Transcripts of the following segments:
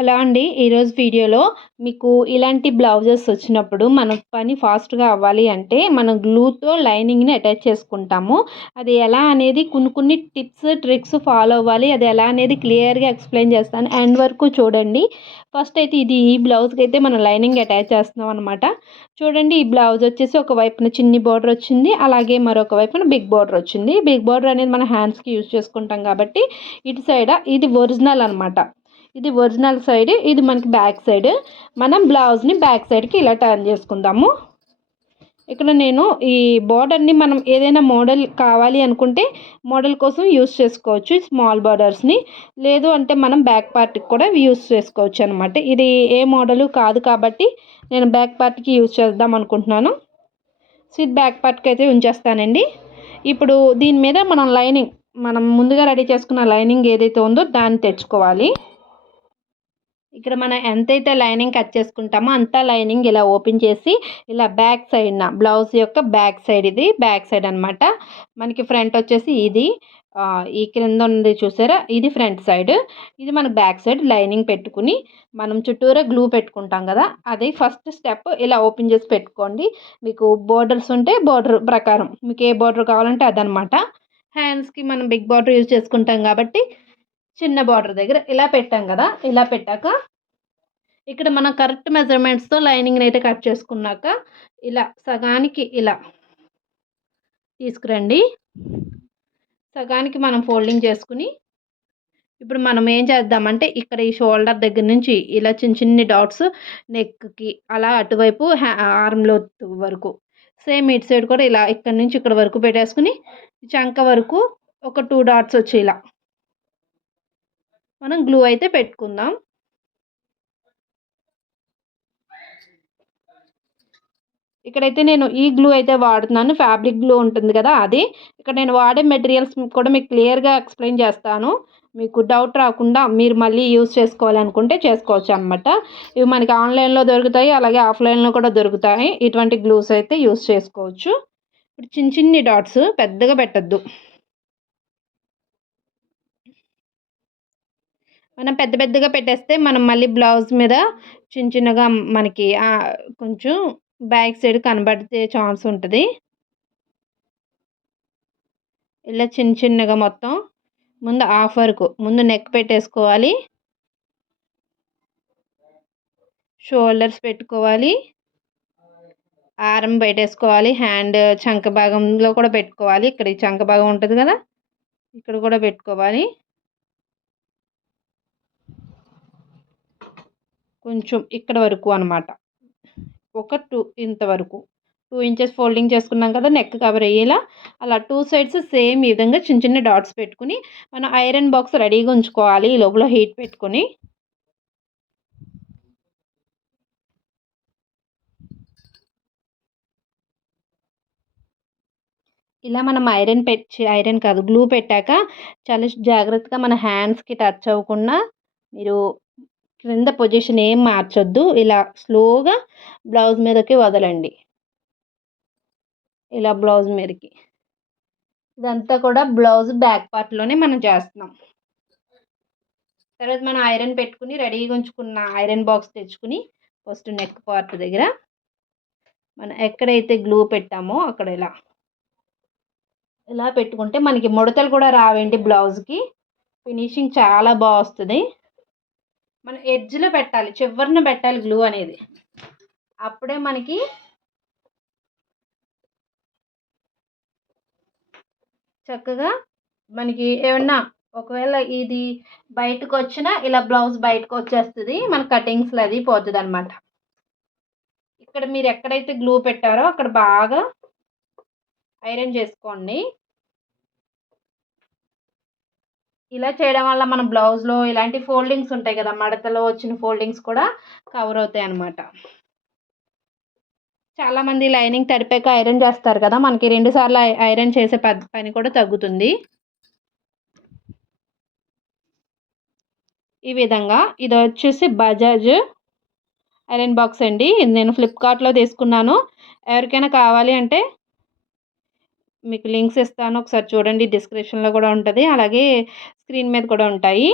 Hello అండి. ఈరోజు వీడియోలో మీకు ఇలాంటి బ్లౌజెస్ వచ్చినప్పుడు మన పని ఫాస్ట్‌గా అవ్వాలి అంటే మనం గ్లూతో లైనింగ్‌ని అటాచ్ చేసుకుంటాము. అది ఎలా అనేది కొన్ని టిప్స్, ట్రిక్స్ ఫాలో అవ్వాలి. అది ఎలా అనేది క్లియర్‌గా ఎక్స్‌ప్లెయిన్ చేస్తాను. ఎండ్ వరకు చూడండి. ఫస్ట్ అయితే ఈ బ్లౌజ్‌కి అయితే మనం లైనింగ్ అటాచ్ చేస్తున్నాం అనమాట. చూడండి, ఈ బ్లౌజ్ వచ్చేసి ఒక వైపున చిన్ని బోర్డర్ వచ్చింది. అలాగే మరొక వైపున బిగ్ బోర్డర్ వచ్చింది. బిగ్ బోర్డర్ అనేది మన హ్యాండ్స్‌కి యూజ్ చేసుకుంటాం కాబట్టి ఇటు సైడ్ ఇది ఒరిజినల్ అనమాట. ఇది ఒరిజినల్ సైడ్, ఇది మనకి బ్యాక్ సైడ్. మనం బ్లౌజ్ని బ్యాక్ సైడ్కి ఇలా టర్న్ చేసుకుందాము. ఇక్కడ నేను ఈ బోర్డర్ని మనం ఏదైనా మోడల్ కావాలి అనుకుంటే మోడల్ కోసం యూస్ చేసుకోవచ్చు స్మాల్ బోర్డర్స్ని. లేదు అంటే మనం బ్యాక్ పార్ట్కి కూడా యూస్ చేసుకోవచ్చు అనమాట. ఇది ఏ మోడలు కాదు కాబట్టి నేను బ్యాక్ పార్ట్కి యూస్ చేద్దాం అనుకుంటున్నాను. సో ఇది బ్యాక్ పార్ట్కి అయితే ఉంచేస్తానండి. ఇప్పుడు దీని మీద మనం ముందుగా రెడీ చేసుకున్న లైనింగ్ ఏదైతే ఉందో దాన్ని తెచ్చుకోవాలి. ఇక్కడ మనం ఎంతైతే లైనింగ్ కట్ చేసుకుంటామో అంతా లైనింగ్ ఇలా ఓపెన్ చేసి ఇలా బ్యాక్ సైడ్న బ్లౌజ్ యొక్క బ్యాక్ సైడ్, ఇది బ్యాక్ సైడ్ అనమాట. మనకి ఫ్రంట్ వచ్చేసి ఇది ఈ క్రింద ఉంది చూసారా, ఇది ఫ్రంట్ సైడ్. ఇది మన బ్యాక్ సైడ్ లైనింగ్ పెట్టుకుని మనం చుట్టూరా గ్లూ పెట్టుకుంటాం కదా, అది ఫస్ట్ స్టెప్. ఇలా ఓపెన్ చేసి పెట్టుకోండి. మీకు బోర్డర్స్ ఉంటే బోర్డర్ ప్రకారం మీకు ఏ బోర్డర్ కావాలంటే అదనమాట. హ్యాండ్స్కి మనం బిగ్ బార్డర్ యూజ్ చేసుకుంటాం కాబట్టి చిన్న బార్డర్ దగ్గర ఇలా పెట్టాం కదా. ఇలా పెట్టాక ఇక్కడ మనం కరెక్ట్ మెజర్మెంట్స్తో లైనింగ్ని అయితే కట్ చేసుకున్నాక ఇలా సగానికి ఇలా తీసుకురండి. సగానికి మనం ఫోల్డింగ్ చేసుకుని ఇప్పుడు మనం ఏం చేద్దామంటే ఇక్కడ ఈ షోల్డర్ దగ్గర నుంచి ఇలా చిన్ని డాట్స్ నెక్కి, అలా అటువైపు ఆర్మ్లో వరకు సేమ్ ఇటు సైడ్ కూడా ఇలా ఇక్కడ నుంచి ఇక్కడ వరకు పెట్టేసుకుని చంక వరకు ఒక 2 డాట్స్ వచ్చి ఇలా మనం గ్లూ అయితే పెట్టుకుందాం. ఇక్కడైతే నేను ఈ గ్లూ అయితే వాడుతున్నాను. ఫ్యాబ్రిక్ గ్లూ ఉంటుంది కదా అది. ఇక్కడ నేను వాడే మెటీరియల్స్ కూడా మీకు క్లియర్గా ఎక్స్ప్లెయిన్ చేస్తాను. మీకు డౌట్ రాకుండా మీరు మళ్ళీ యూజ్ చేసుకోవాలనుకుంటే చేసుకోవచ్చు అనమాట. ఇవి మనకి ఆన్లైన్లో దొరుకుతాయి, అలాగే ఆఫ్లైన్లో కూడా దొరుకుతాయి. ఇటువంటి గ్లూస్ అయితే యూజ్ చేసుకోవచ్చు. ఇప్పుడు చిన్ని డాట్స్ పెద్దగా పెట్టద్దు. మనం పెద్దగా పెట్టేస్తే మనం మళ్ళీ బ్లౌజ్ మీద చిన్నగా మనకి కొంచెం బ్యాక్ సైడ్ కనబడితే ఛాన్స్ ఉంటుంది. ఇలా చిన్నగా మొత్తం ముందు హాఫ్ వరకు ముందు నెక్ పెట్టేసుకోవాలి, షోల్డర్స్ పెట్టుకోవాలి, ఆర్మ్ పెట్టేసుకోవాలి, హ్యాండ్ చంక భాగంలో కూడా పెట్టుకోవాలి. ఇక్కడ ఈ చంక భాగం ఉంటుంది కదా, ఇక్కడ కూడా పెట్టుకోవాలి. కొంచెం ఇక్కడ వరకు అనమాట, ఒక 2 ఇంతవరకు 2 ఇంచెస్ ఫోల్డింగ్ చేసుకున్నాం కదా నెక్ కవర్ అయ్యేలా. అలా 2 సైడ్స్ సేమ్ ఈ విధంగా చిన్న డాట్స్ పెట్టుకుని మనం ఐరన్ బాక్స్ రెడీగా ఉంచుకోవాలి. ఈ లోపల హీట్ పెట్టుకొని ఇలా మనం ఐరన్ కాదు గ్లూ పెట్టాక చాలా జాగ్రత్తగా మన హ్యాండ్స్కి టచ్ అవ్వకుండా మీరు క్రింద పొజిషన్ ఏం మార్చొద్దు. ఇలా స్లోగా బ్లౌజ్ మీదకి వదలండి. ఇలా బ్లౌజ్ మీదకి ఇదంతా కూడా బ్లౌజ్ బ్యాక్ పార్ట్లోనే మనం చేస్తున్నాం. తర్వాత మనం ఐరన్ పెట్టుకుని రెడీగా ఉంచుకున్న ఐరన్ బాక్స్ తెచ్చుకుని ఫస్ట్ నెక్ పార్ట్ దగ్గర మనం ఎక్కడైతే గ్లూ పెట్టామో అక్కడ ఇలా పెట్టుకుంటే మనకి ముడతలు కూడా రావండి. బ్లౌజ్కి ఫినిషింగ్ చాలా బాగా వస్తుంది. మనం ఎడ్జ్లో పెట్టాలి, చివరిన పెట్టాలి గ్లూ అనేది. అప్పుడే మనకి చక్కగా మనకి ఏమన్నా ఒకవేళ ఇది బయటకు వచ్చినా ఇలా బ్లౌజ్ బయటకు వచ్చేస్తుంది, మన కటింగ్స్లో అది పోతుంది అనమాట. ఇక్కడ మీరు ఎక్కడైతే గ్లూ పెట్టారో అక్కడ బాగా ఐరన్ చేసుకోండి. ఇలా చేయడం వల్ల మన బ్లౌజ్లో ఇలాంటి ఫోల్డింగ్స్ ఉంటాయి కదా, మడతలో వచ్చిన ఫోల్డింగ్స్ కూడా కవర్ అవుతాయి అన్నమాట. చాలామంది లైనింగ్ తడిపాక ఐరన్ చేస్తారు కదా, మనకి 2 సార్లు ఐరన్ చేసే పని కూడా తగ్గుతుంది. ఈ విధంగా ఇది వచ్చేసి బజాజ్ ఐరన్ బాక్స్ అండి. ఇది నేను ఫ్లిప్కార్ట్లో తీసుకున్నాను. ఎవరికైనా కావాలి అంటే మీకు లింక్స్ ఇస్తాను, ఒకసారి చూడండి. డిస్క్రిప్షన్లో కూడా ఉంటుంది, అలాగే స్క్రీన్ మీద కూడా ఉంటాయి.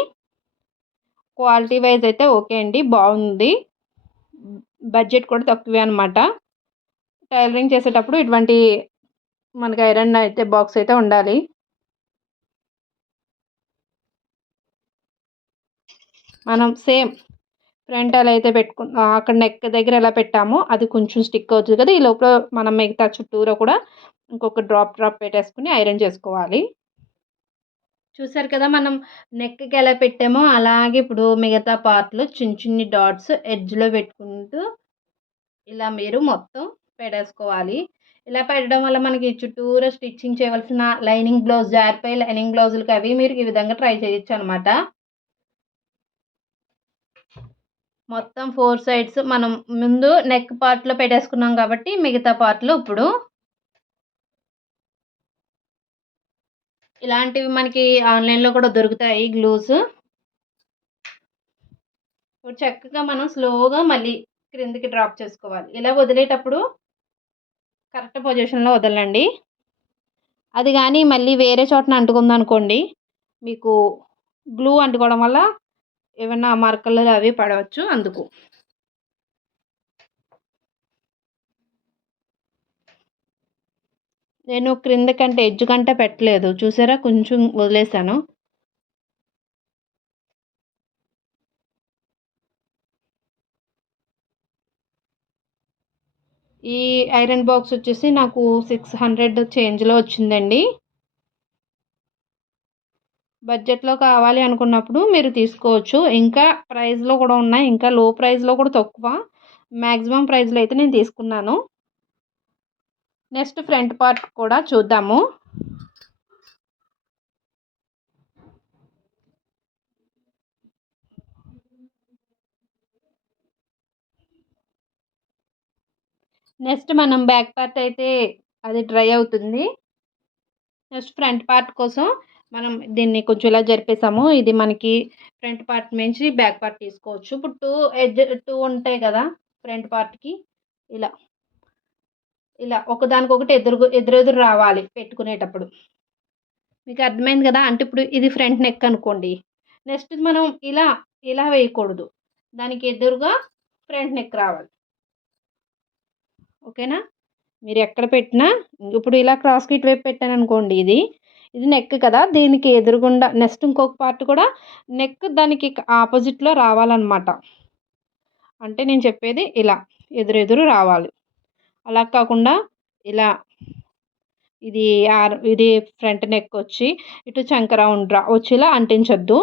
క్వాలిటీ వైజ్ అయితే ఓకే అండి, బాగుంది. బడ్జెట్ కూడా తక్కువే అనమాట. టైలరింగ్ చేసేటప్పుడు ఇటువంటి మనకి ఐరన్ అయితే బాక్స్ అయితే ఉండాలి. మనం సేమ్ ఫ్రంట్ ఎలా అయితే అక్కడ నెక్ దగ్గర ఎలా పెట్టామో అది కొంచెం స్టిక్ అవుతుంది కదా, ఈ లోపల మనం మిగతా చుట్టూరా కూడా ఇంకొక డ్రాప్ పెట్టేసుకుని ఐరన్ చేసుకోవాలి. చూసారు కదా, మనం నెక్కి ఎలా పెట్టామో అలాగే ఇప్పుడు మిగతా పార్ట్లు చిన్న చిన్ని డాట్స్ ఎడ్జ్లో పెట్టుకుంటూ ఇలా మీరు మొత్తం పెట్టేసుకోవాలి. ఇలా పెట్టడం వల్ల మనకి చుట్టూరా స్టిచ్చింగ్ చేయవలసిన లైనింగ్ బ్లౌజ్ జారిపోయి లైనింగ్ బ్లౌజులకి అవి మీరు ఈ విధంగా ట్రై చేయొచ్చు అనమాట. మొత్తం 4 సైడ్స్ మనం ముందు నెక్ పార్ట్‌లో పెట్టేసుకున్నాం కాబట్టి మిగతా పార్ట్‌లో ఇప్పుడు ఇలాంటివి మనకి ఆన్‌లైన్‌లో కూడా దొరుకుతాయి గ్లూస్. ఇప్పుడు చక్కగా మనం స్లోగా మళ్ళీ క్రిందికి డ్రాప్ చేసుకోవాలి. ఇలా వదిలేటప్పుడు కరెక్ట్ పొజిషన్‌లో వదలండి. అది గానీ మళ్ళీ వేరే చోటన అంటుకుందనుకోండి, మీకు గ్లూ అంటుకోవడం వల్ల ఏవన్నా మరకలు అవి పడవచ్చు అందుకు. నేను క్రింద కంటే ఎడ్జ్ కంటే పెట్టలేదు. చూసారా, కొంచెం వదిలేసాను. ఈ ఐరన్ బాక్స్ వచ్చేసి నాకు 600 చేంజ్‌లో వచ్చిందండి. బడ్జెట్‌లో కావాలి అనుకున్నప్పుడు మీరు తీసుకోవచ్చు. ఇంకా ప్రైస్‌లో కూడా ఉన్నాయి. ఇంకా లో ప్రైస్‌లో కూడా తక్కువ. మాక్సిమం ప్రైస్‌లో అయితే నేను తీసుకున్నాను. నెక్స్ట్ ఫ్రంట్ పార్ట్ కూడా చూద్దాము. నెక్స్ట్ మనం బ్యాక్ పార్ట్ అయితే అది డ్రై అవుతుంది. నెక్స్ట్ ఫ్రంట్ పార్ట్ కోసం మనం దీన్ని కొంచెం ఇలా జరిపేసాము. ఇది మనకి ఫ్రంట్ పార్ట్ నుంచి బ్యాక్ పార్ట్ తీసుకోవచ్చు. ఇప్పుడు 2 ఉంటాయి కదా ఫ్రంట్ పార్ట్‌కి. ఇలా, ఇలా ఒకదానికొకటి ఎదురెదురు రావాలి పెట్టుకునేటప్పుడు. మీకు అర్థమైంది కదా! అంటే ఇప్పుడు ఇది ఫ్రంట్ నెక్ అనుకోండి. నెక్స్ట్ మనం ఇలా, ఇలా వేయకూడదు. దానికి ఎదురుగా ఫ్రంట్ నెక్ రావాలి. ఓకేనా? మీరు ఎక్కడ పెట్టినా ఇప్పుడు ఇలా క్రాస్‌కి ఇటువైపు పెట్టాననుకోండి ఇది. ఇది నెక్ కదా! దీనికి ఎదురుగుండా నెక్స్ట్ ఇంకొక పార్ట్ కూడా నెక్ దానికి ఆపోజిట్‌లో రావాలనమాట. అంటే నేను చెప్పేది ఇలా ఎదురెదురు రావాలి. అలా కాకుండా ఇలా ఇది ఫ్రంట్ నెక్ వచ్చి ఇటు చంక రౌండ్ వచ్చేలా అంటించొద్దు.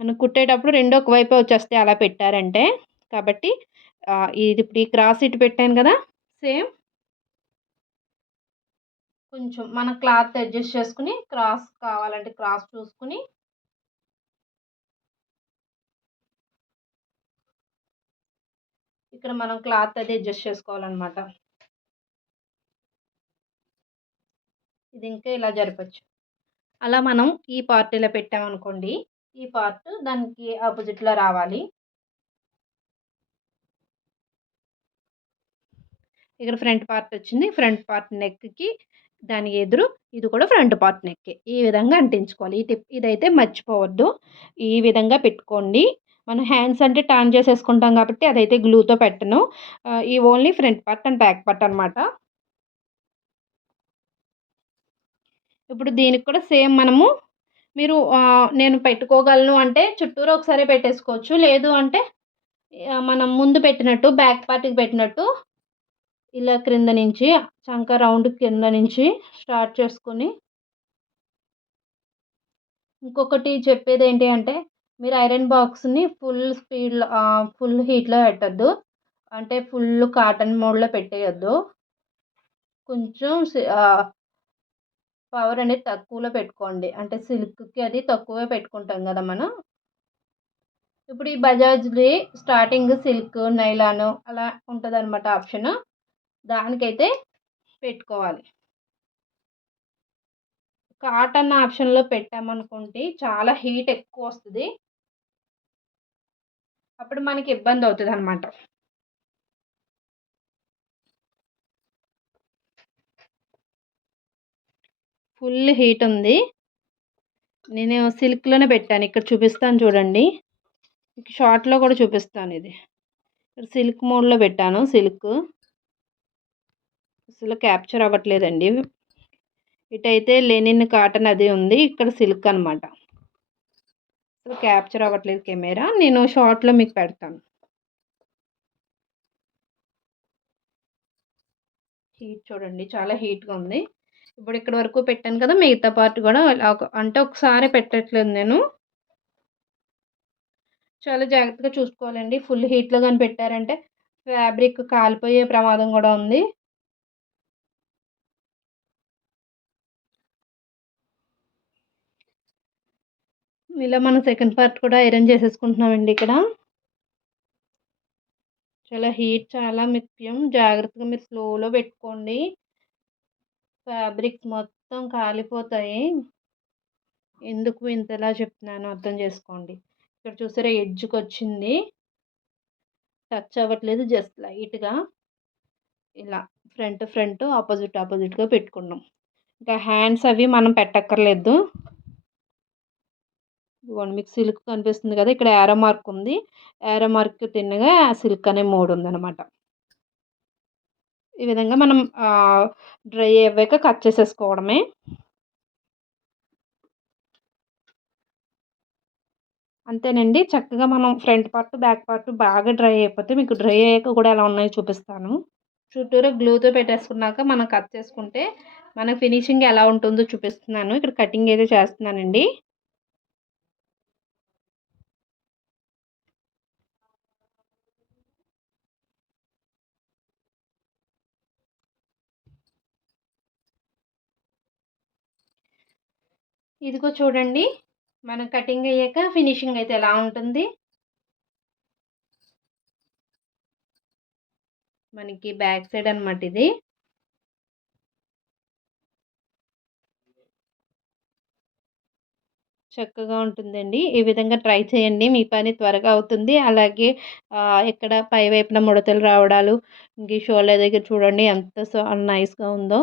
మనం కుట్టేటప్పుడు 2 ఒకవైపే వచ్చేస్తాయి అలా పెట్టారంటే. కాబట్టి ఇది ఇప్పుడు ఈ క్రాస్ ఇటు పెట్టాను కదా! సేమ్ కొంచెం మన క్లాత్ అడ్జస్ట్ చేసుకొని క్రాస్ కావాలంటే క్రాస్ చూసుకొని ఇక్కడ మనం క్లాత్ అది అడ్జస్ట్ చేసుకోవాలనమాట. ఇది ఇంకా ఇలా జరపొచ్చు. అలా మనం ఈ పార్ట్ ఇలా పెట్టామనుకోండి, ఈ పార్ట్ దానికి ఆపోజిట్‌లో రావాలి. ఇక్కడ ఫ్రంట్ పార్ట్ వచ్చింది. ఫ్రంట్ పార్ట్ నెక్‌కి దాని ఎదురు ఇది కూడా ఫ్రంట్ పార్ట్ నెక్కే. ఈ విధంగా అంటించుకోవాలి. ఈ టిప్ ఇదైతే మర్చిపోవద్దు. ఈ విధంగా పెట్టుకోండి. మనం హ్యాండ్స్ అంటే టర్న్ చేసేసుకుంటాం కాబట్టి అదైతే గ్లూతో పెట్టను. ఈ only front part and back part అనమాట. ఇప్పుడు దీనికి కూడా సేమ్ మనము మీరు నేను పెట్టుకోగలను అంటే చుట్టూరా ఒకసారి పెట్టేసుకోవచ్చు. లేదు అంటే మనం ముందు పెట్టినట్టు బ్యాక్ పార్ట్‌కి పెట్టినట్టు ఇలా క్రింద నుంచి చంక రౌండ్ కింద నుంచి స్టార్ట్ చేసుకొని ఇంకొకటి చెప్పేదేంటి అంటే మీరు ఐరన్ బాక్స్‌ని ఫుల్ హీట్‌లో పెట్టొద్దు. అంటే ఫుల్ కాటన్ మోడ్‌లో పెట్టేయొద్దు. కొంచెం పవర్ అనేది తక్కువలో పెట్టుకోండి. అంటే సిల్క్‌కి అది తక్కువే పెట్టుకుంటాం గదా మనం. ఇప్పుడు ఈ బజాజ్‌ది స్టార్టింగ్ సిల్క్, నైలాను అలా ఉంటదనమాట ఆప్షను. దానికైతే పెట్టుకోవాలి. కాటన్ ఆప్షన్‌లో పెట్టామనుకోండి చాలా హీట్ ఎక్కువొస్తది. అప్పుడు మనకి ఇబ్బందవుతదనమాట. ఫుల్ హీట్ ఉంది. నేను సిల్క్‌లోనే పెట్టాను. ఇక్కడ చూపిస్తాను చూడండి. మీకు షార్ట్‌లో కూడా చూపిస్తాను ఇది. సిల్క్ మోడ్‌లో పెట్టాను సిల్క్. అసలు క్యాప్చర్ అవ్వట్లేదండి. ఇటైతే లెనిన్ కాటన్ అది ఉంది. ఇక్కడ సిల్క్ అనమాట. అసలు క్యాప్చర్ అవ్వట్లేదు కెమెరా. నేను షార్ట్‌లో మీకు పెడతాను. హీట్ చూడండి చాలా హీట్‌గా ఉంది. ఇప్పుడు ఇక్కడి వరకు పెట్టాను కదా! మిగతా పార్ట్ కూడా అంటే ఒకసారే పెట్టట్లేదు నేను. చాలా జాగ్రత్తగా చూసుకోవాలండి. ఫుల్ హీట్‌లో గాని పెట్టారంటే ఫ్యాబ్రిక్ కాలిపోయే ప్రమాదం గూడా ఉంది. ఇలా మనం సెకండ్ పార్ట్ కూడా ఐరన్ చేసేసుకుంటున్నామండి ఇక్కడ. చాలా ముఖ్యం. జాగ్రత్తగా మీరు స్లోలో పెట్టుకోండి. ఫ్యాబ్రిక్స్ మొత్తం కాలిపోతాయి. ఎందుకు ఇంతలా చెప్తున్నానో అర్థం చేసుకోండి. ఇక్కడ చూసారా ఎడ్జ్‌కొచ్చింది. టచ్ అవ్వట్లేదు. జస్ట్ లైట్‌గా ఇలా ఫ్రంట్ ఆపోజిట్‌గా పెట్టుకున్నాం. ఇంకా హ్యాండ్స్ అవి మనం పెట్టక్కర్లేదు. ఇదిగోండి మీకు సిల్క్ కనిపిస్తుంది కదా! ఇక్కడ యారో మార్క్ ఉంది. యారో మార్క్ తిన్నగా సిల్క్ అనే మోడ్ ఉందనమాట. ఈ విధంగా మనం డ్రై అవ్వాక కట్ చేసేసుకోవడమే. అంతేనండి. చక్కగా మనం ఫ్రంట్ పార్ట్, బ్యాక్ పార్ట్ బాగా డ్రై అయిపోతే మీకు డ్రై అయ్యాక కూడా ఎలా ఉన్నాయో చూపిస్తాను. చుట్టూరా గ్లూతో పెట్టేసుకున్నాక మనం కట్ చేసుకుంటే మన ఫినిషింగ్ ఎలా ఉంటుందో చూపిస్తున్నాను. ఇక్కడ కటింగ్ అయితే చేస్తున్నానండి. ఇదిగో చూడండి. మనం కటింగ్ అయ్యాక ఫినిషింగ్ అయితే ఎలా ఉంటుంది. మనకి బ్యాక్ సైడ్ అనమాట ఇది. చక్కగా ఉంటుందండి. ఈ విధంగా ట్రై చేయండి. మీ పని త్వరగా అవుతుంది. అలాగే ఇక్కడ పై వైపున ముడతలు రావడాలు, ఇంక ఈ షోల్డర్ దగ్గర చూడండి ఎంత నైస్‌గా ఉందో.